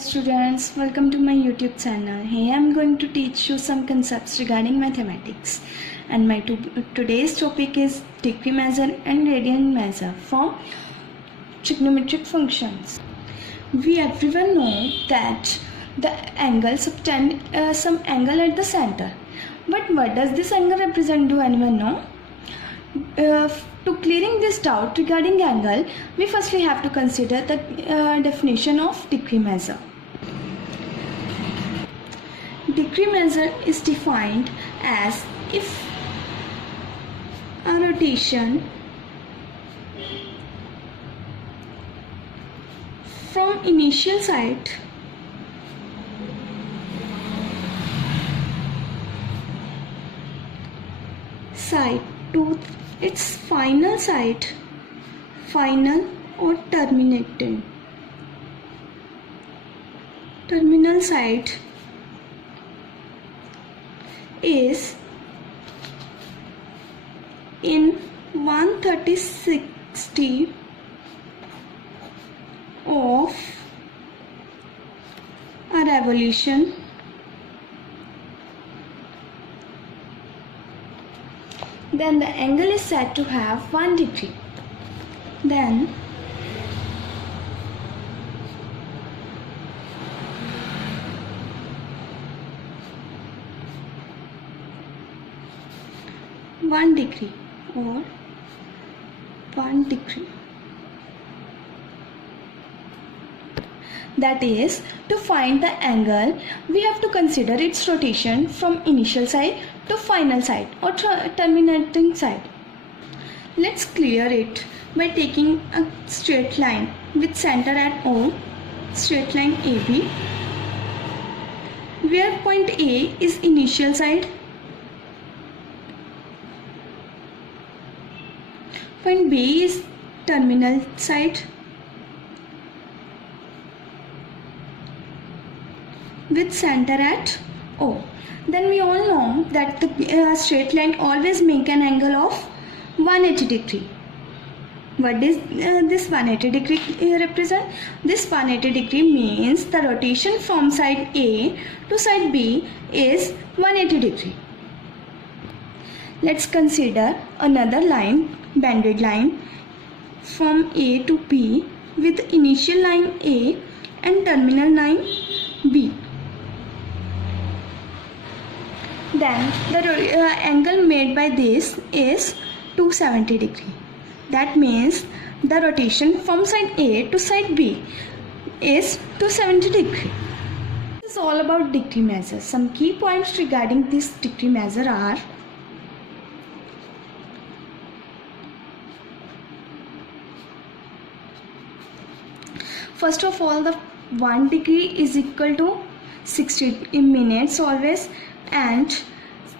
Students, welcome to my YouTube channel. Here I am going to teach you some concepts regarding mathematics, and my today's topic is degree measure and radian measure from trigonometric functions. We everyone know that the angle subtend some angle at the center, but what does this angle represent? Do anyone know? To clearing this doubt regarding angle, we firstly have to consider the definition of degree measure. Degree measure is defined as if a rotation from initial site to its final site, final or terminating terminal site is in 1/360 of a revolution, then the angle is said to have 1 degree. Then one degree or 1 degree. That is, to find the angle, we have to consider its rotation from initial side to final side or terminating side. Let's clear it by taking a straight line with center at O, straight line AB, where point A is initial side, point B is terminal side, with center at O. Then we all know that the straight line always make an angle of 180 degree. What does this 180 degree represent? This 180 degree means the rotation from side A to side B is 180 degree. Let's consider another line, banded line from A to B with initial line A and terminal line B. Then the angle made by this is 270 degree. That means the rotation from side A to side B is 270 degree. This is all about degree measure. Some key points regarding this degree measure are: first of all, the 1 degree is equal to 60 minutes always, and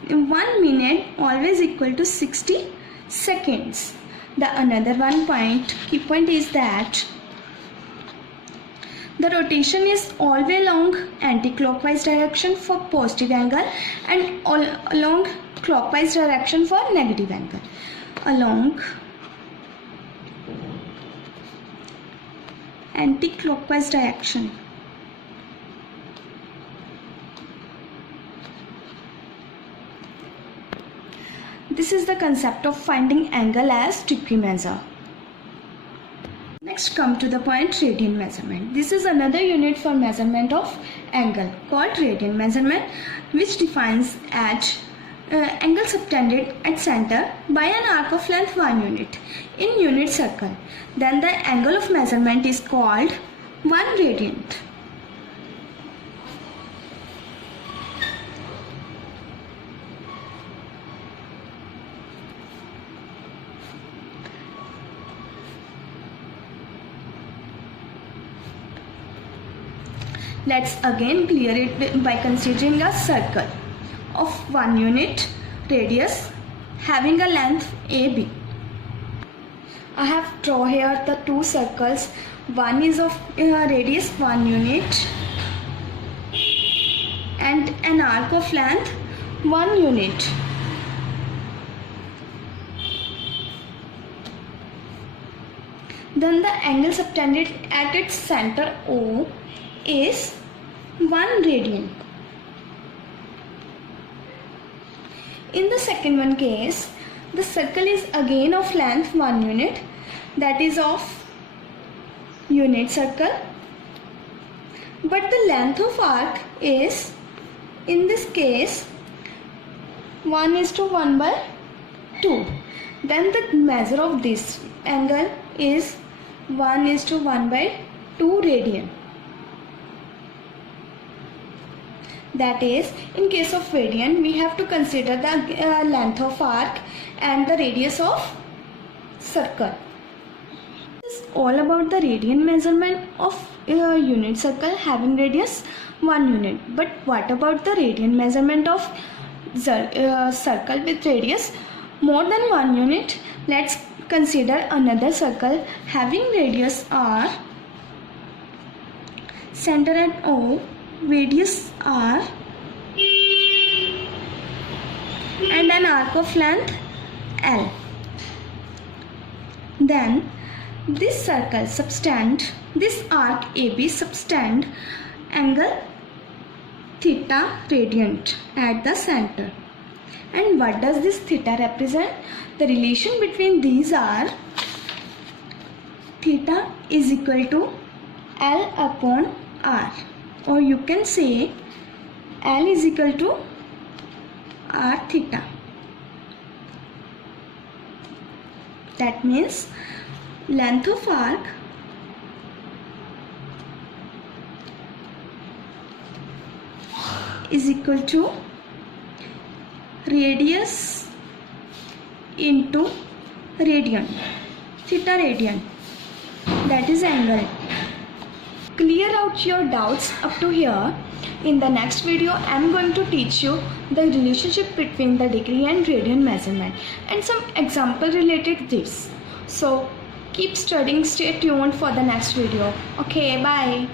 1 minute always equal to 60 seconds. The another key point is that the rotation is always along anti-clockwise direction for positive angle and along clockwise direction for negative angle. Along anti-clockwise direction. This is the concept of finding angle as degree measure. Next come to the point radian measurement. This is another unit for measurement of angle called radian measurement, which defines at angle subtended at center by an arc of length 1 unit in unit circle. Then the angle of measurement is called 1 radian. Let's again clear it by considering a circle of 1 unit radius having a length AB. I have drawn here the two circles. One is of radius 1 unit and an arc of length 1 unit. Then the angle subtended at its center O is 1 radian. In the second one case, the circle is again of length 1 unit, that is of unit circle, but the length of arc is, in this case, 1:1/2. Then the measure of this angle is 1:1/2 radian. That is, in case of radian, we have to consider the length of arc and the radius of circle. This is all about the radian measurement of unit circle having radius 1 unit. But what about the radian measurement of circle with radius more than 1 unit? Let's consider another circle having radius r, center at O, radius r, and an arc of length L. Then this circle subtend, this arc AB subtend angle theta radiant at the center. And what does this theta represent? The relation between these are theta is equal to L upon R, or you can say L is equal to R theta. That means length of arc is equal to radius into radian, theta radian, that is angle. Clear out your doubts up to here. In the next video, I am going to teach you the relationship between the degree and radian measurement and some example related this. So keep studying, stay tuned for the next video. Okay, bye.